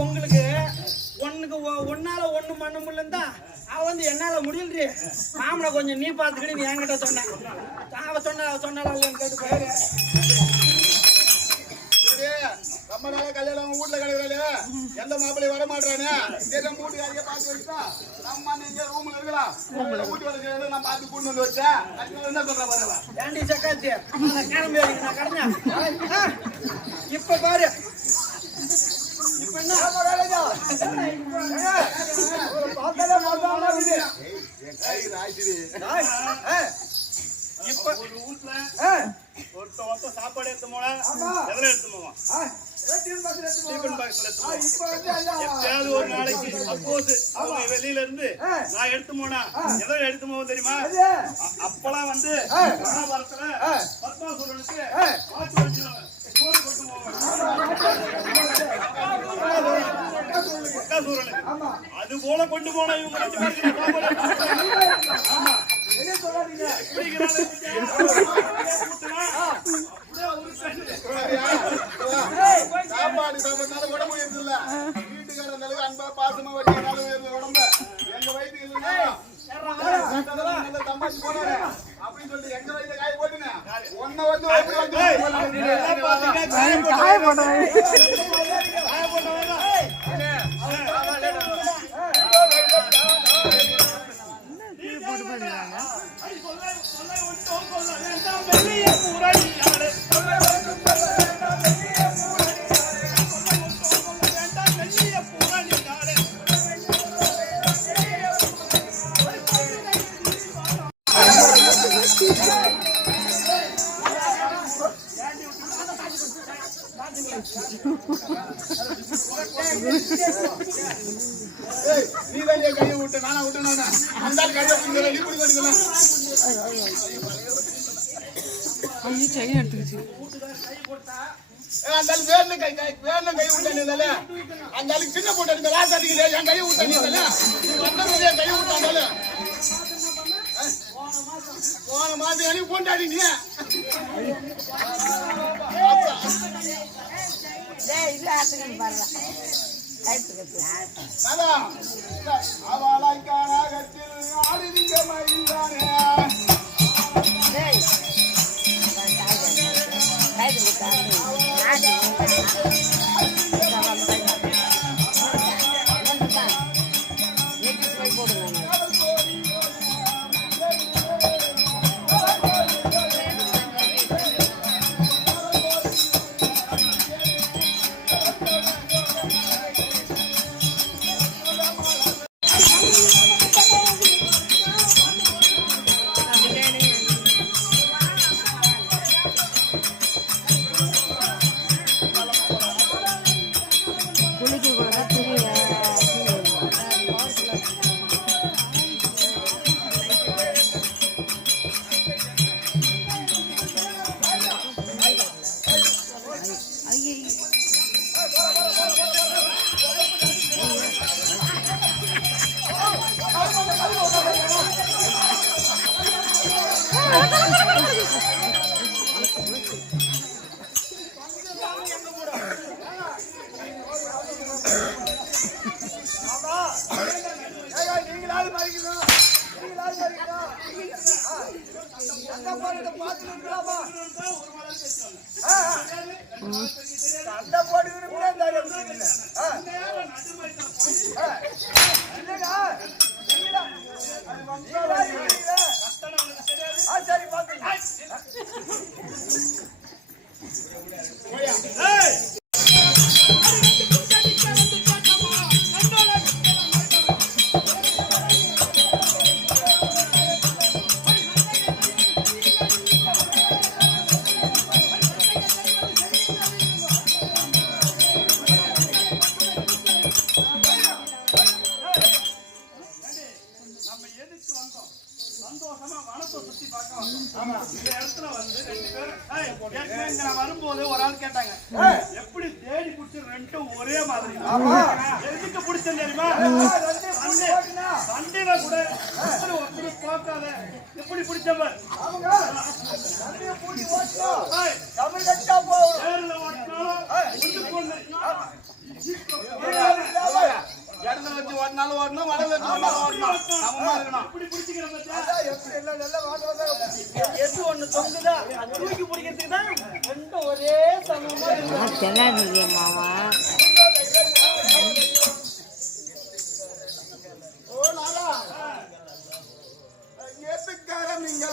உங்களுக்கு ஒண்ணுக்கு ஒன்னால ஒண்ணு பண்ண முடியலந்தா அவ வந்து என்னால முடியல மாமனை கொஞ்சம் நீ பாத்துக்கிட்டு நீ என்கிட்ட சொன்ன அவ சொன்னாலும் இல்லைன்னு கேட்டு போயிரு. ரொம்ப நாளா கல்யாணம் வீட்டுல கிடையாது எந்த மாப்பிள்ளை வர மாட்டானே வீட்டுக்காரியே பார்த்து வச்சுட்டா நம்ம நீங்க ரூம்ல இருக்கலாம் வீட்டு வர நான் பார்த்து கூட்டு வந்து வச்சேன் என்ன சொல்ற பாரு ஏண்டி சக்காத்தி கிளம்பி நான் கடந்தேன் இப்ப பாரு இப்ப என்ன இப்ப ஒரு வீட்டுல ஒருத்த சாப்பாடு எடுத்து போனா எதுல எடுத்து போவான் எப்பயாவது ஒரு நாளைக்கு சப்போஸ் அவங்க வெளியில இருந்து நான் எடுத்து போனா எதை எடுத்து போவோம் தெரியுமா? அப்பெல்லாம் வந்து மகாபாரத்துல பத்மாசுரனுக்கு வாக்கு வச்சிருவாங்க சோறு கொண்டு போவாங்க. அது போல கொண்டு போனா இவங்க சாப்பாடு சாப்பிட்டாலும் உடம்பு உயர்ந்துல வீட்டுக்கார அளவுக்கு அன்பா பாசமா வச்சுனாலும் உயர்ந்த உடம்பு எங்க வயிற்று இல்லைன்னா தம்பாச்சு போனாரு அப்படின்னு சொல்லிட்டு எங்க வயிற்று காய போட்டுங்க ஒன்ன வந்து நீதான் கையை விட்டு நானா விட்டு அந்த கையை எடுத்துக்கிச்சு அந்த வேணும் கை விட்டாங்க அந்த சின்ன போட்டு எடுத்த ராசாதிக்கு என் கையை விட்டாங்க கை விட்டாங்க போன மாதிரி அனுப்பி கொண்டாடி நீ அவளாய்க்கான நீங்களாவது மறிக்கணும், நீங்களாவது மறிக்கணும். அந்த போட்டு பார்த்து இருக்கலாமா? அந்த போட்டு சரி பார்த்து வரும்போது ஒரு ஆள் கேட்டாங்க, எப்படி தேடி பிடிச்சி ரெண்டும் ஒரே மாதிரி எதுக்கு பிடிச்சேன் தெரியுமா? சண்டையில கூட ஒருத்தர் பார்க்காத எப்படி பிடிச்சவ இடத்துல வச்சு ஓடினாலும் ஓடணும், வடல வச்சு ஓடணும், சமமா இருக்கணும். இப்படி பிடிச்சிக்கிற எது ஒண்ணு தொங்குதா தூக்கி பிடிக்கிறதுக்கு தான் ரெண்டும் ஒரே சமமா இருக்கணும். மாமா ஓ நாளா எதுக்கார நீங்க